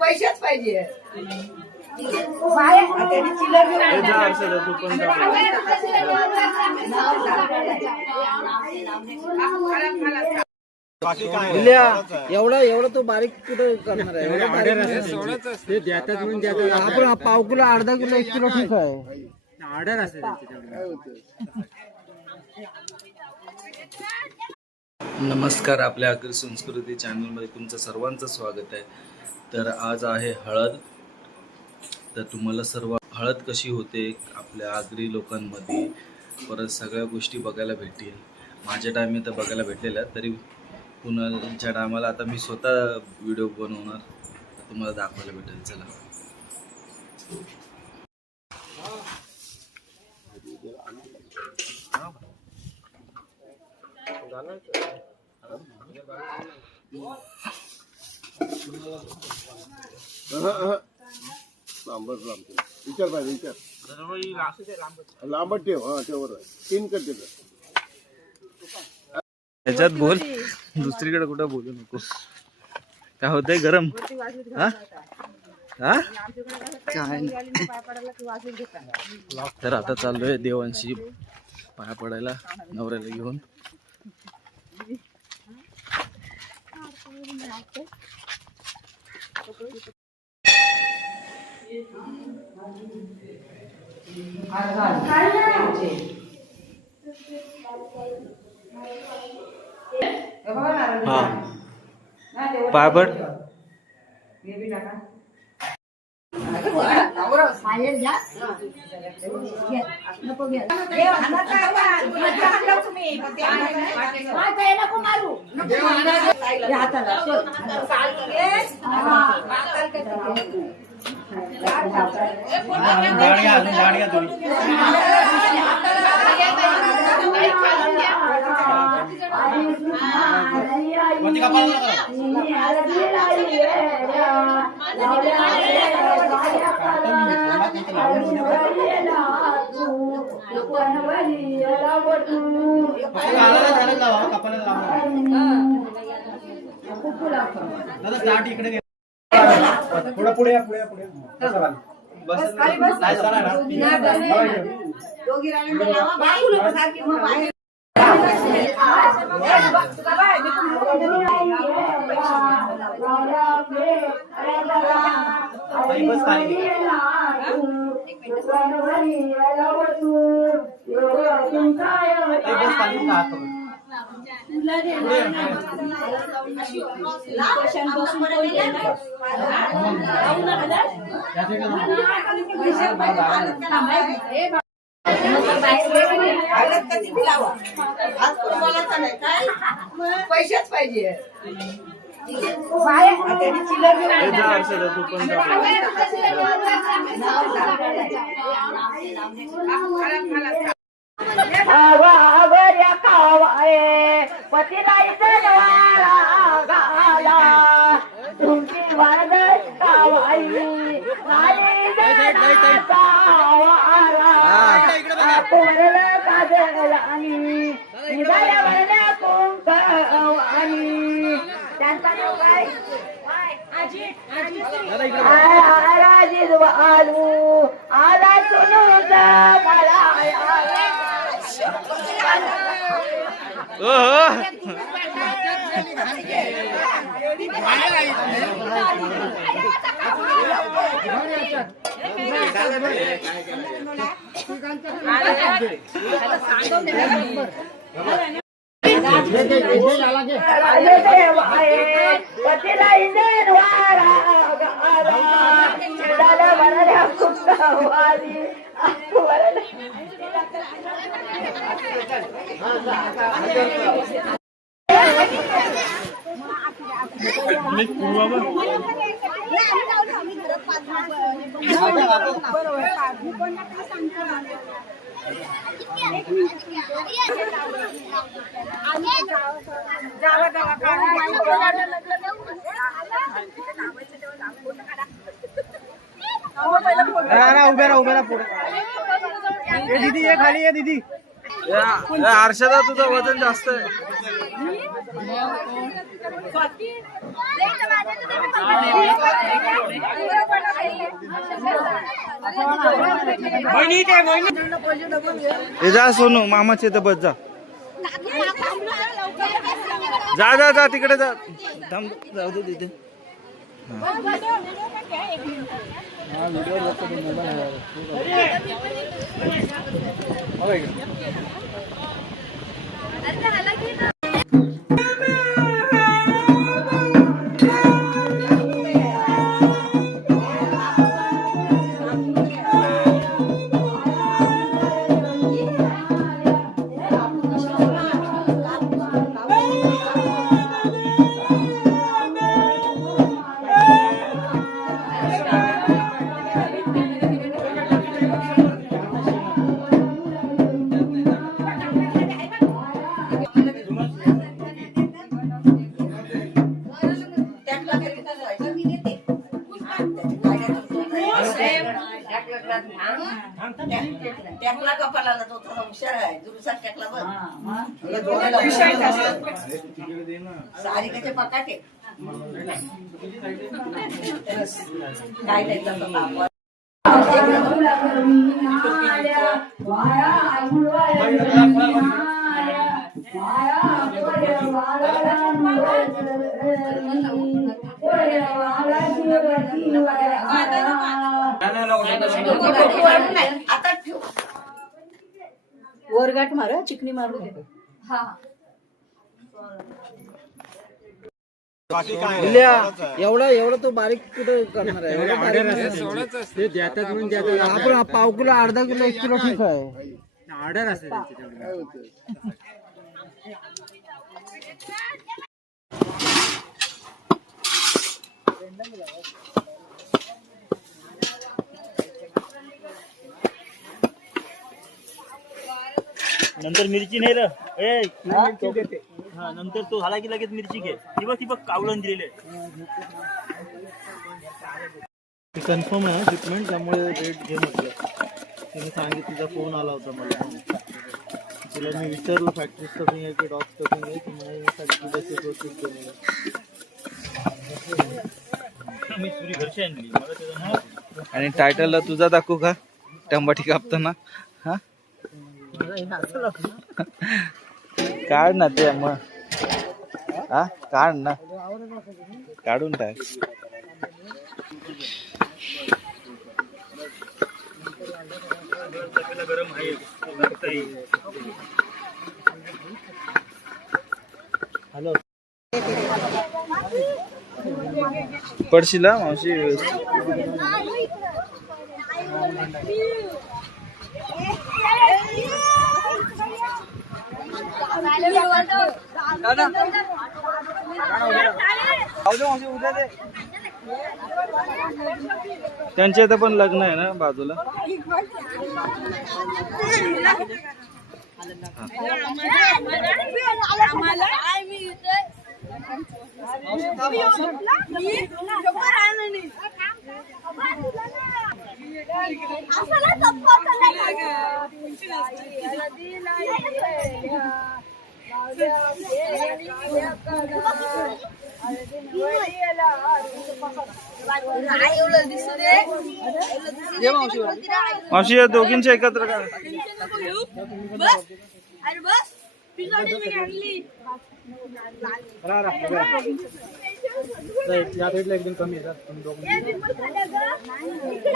पैसेच पाहिजे. एवढा तो बारीक कुठे करणार आहे? आपण पाव किलो, अर्धा किलो, 1 किलो ठीक आहे. ऑर्डर असेल. नमस्कार, आपल्या आगरी संस्कृती चॅनलमध्ये तुमचं सर्वांचं स्वागत आहे. तर आज आहे हळद. तर तुम्हाला सर्व हळद कशी होते आपल्या आगरी लोकांमध्ये, परत सगळ्या गोष्टी बघायला भेटतील. माझ्या टायमी तर बघायला भेटलेल्या, तरी पुन्हाच्या टायमाला आता मी स्वतः व्हिडिओ बनवणार, तुम्हाला दाखवायला भेटेल. चला. विचार पाहिजे, विचार लांबट ठेव. हा ठेव, 3 कर त्याचं. त्याच्यात बोल, दुसरीकडे कुठं बोलू नको. काय होतंय? गरम? हा हा. तर आता चाललोय देवांशी पाया पडायला, नवऱ्याला घेऊन. हा, पाय पड. पुढे पुढे पुढे पुढे बस खाली बस. दोघी राणींना लावा, बाई लोक सारखी मग बाहेर. पैसेच पाहिजे. दीदी ये खाली ये दीदी. अर्षदा तुझं वजन जास्त आहे. हे जा सोनू मामाचे तर बस जा जा जा जा तिकडे जा थांब जाऊ दे तिथे टॅकला कपाला तो थोडा हुशार आहे दुरुसात टॅकला बघ सारिकाचे पकाटे काय नाही आता वरगाठ मार चिकनी मारू दे एवढा एवढा तो बारीक कुठे करणार आहे आपण पाव किलो अर्धा किलो 1 किलो ठीक आहे ऑर्डर असेल नंतर मिरची नाही रे हा नंतर तो झाला की लगेच मिरची घे ती बघ कावळण दिलेले कन्फर्म आहे ट्रीटमेंट त्यामुळे रेट घे म्हटलं तिने सांगितलं तुझा फोन आला होता मला तुला मी विचारलं फॅक्टरी स्टफिंग आहे की डॉग स्टफिंग आहे की नाही फॅक्टरी बेसिस प्रोसेस केली मी सुरी घरची आणली मला त्याचं आणि टायटलला तुझा दाखवू का टंबाटी कापताना हा काढ ना ते मग हा काढ ना काढून टाक गरम आहे हॅलो पडशील हा मावशी त्यांच्या इथं पण लग्न आहे ना बाजूला मावशी या दोघींच्या एकत्र का या साईडला एकदम कमी आहे